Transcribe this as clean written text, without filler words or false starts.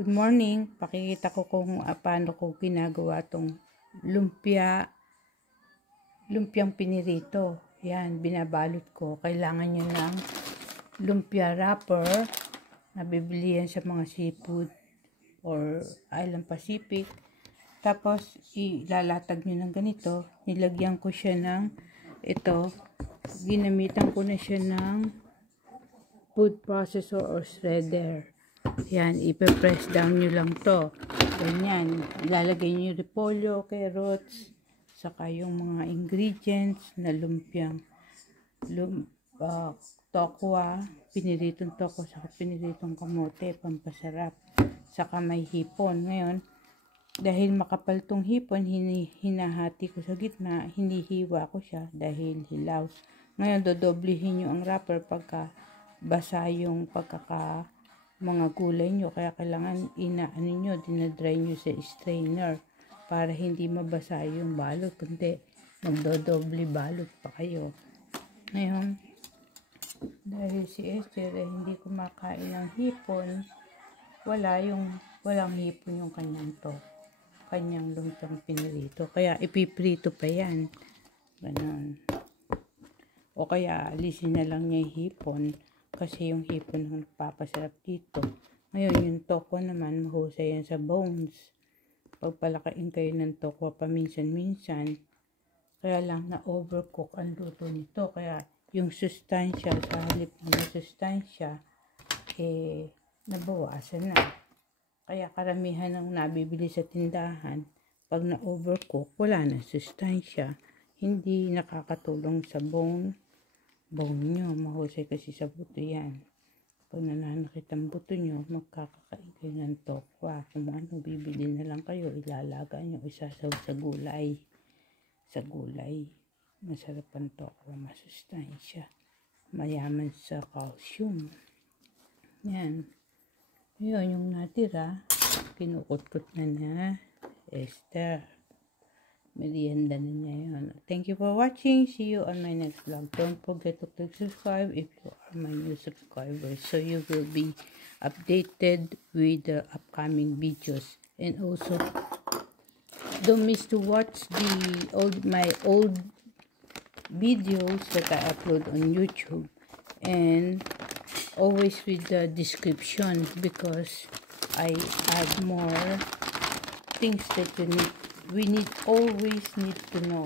Good morning. Pakikita ko kung paano ko ginagawa tong lumpiang pinirito. Yan, binabalot ko. Kailangan nyo ng lumpia wrapper na bibili yan sa mga seafood or Island Pacific. Tapos, ilalatag nyo ng ganito. Nilagyan ko siya ng ito. Ginamitan ko na siya ng food processor or shredder. Yan, ipe-press down nyo lang to. Ganyan. Ilalagay nyo yung repolyo, carrots, saka yung mga ingredients na lumpiang tokwa, piniritong tokwa, saka piniritong kamote, pampasarap. Saka may hipon. Ngayon, dahil makapal tong hipon, hinahati ko sa gitna, hinihiwa ko siya dahil hilaw. Ngayon, dodoblihin nyo ang wrapper pagka basa yung mga gulay nyo, kaya kailangan dinadry nyo sa strainer para hindi mabasa yung balot, kundi magdodoble balot pa kayo. Ngayon, dahil si Esther hindi kumakain ng hipon, walang hipon yung kanyang lumpiang pinirito, kaya ipiprito pa yan, ganon. O kaya alisin na lang niya yung hipon, kasi yung hipon ang nagpapasarap dito. Ngayon, yung tokwa naman, mahusay yan sa bones. Pagpalakain kayo ng tokwa paminsan-minsan, kaya lang na-overcook ang luto nito. Kaya yung sustansya, sa halip ng sustansya, nabawasan na. Kaya karamihan ng nabibili sa tindahan, pag na-overcook, wala na sustansya. Hindi nakakatulong sa bone nyo, mahusay kasi sa buto yan. Pag nananakit ang buto nyo, magkakakain kayo ng tokwa. Kung ano, bibili na lang kayo, ilalaga nyo, isasaw sa gulay. Masarap ang tokwa, masustansya, mayaman sa calcium. Yan. Yun, yung natira, kinukot-kot na Esther. Merienda na niya yun. Thank you for watching. See you on my next vlog. Don't forget to click subscribe if you are my new subscriber, so you will be updated with the upcoming videos. And also, don't miss to watch my old videos that I upload on YouTube. And always read the description, because I add more things that we always need to know.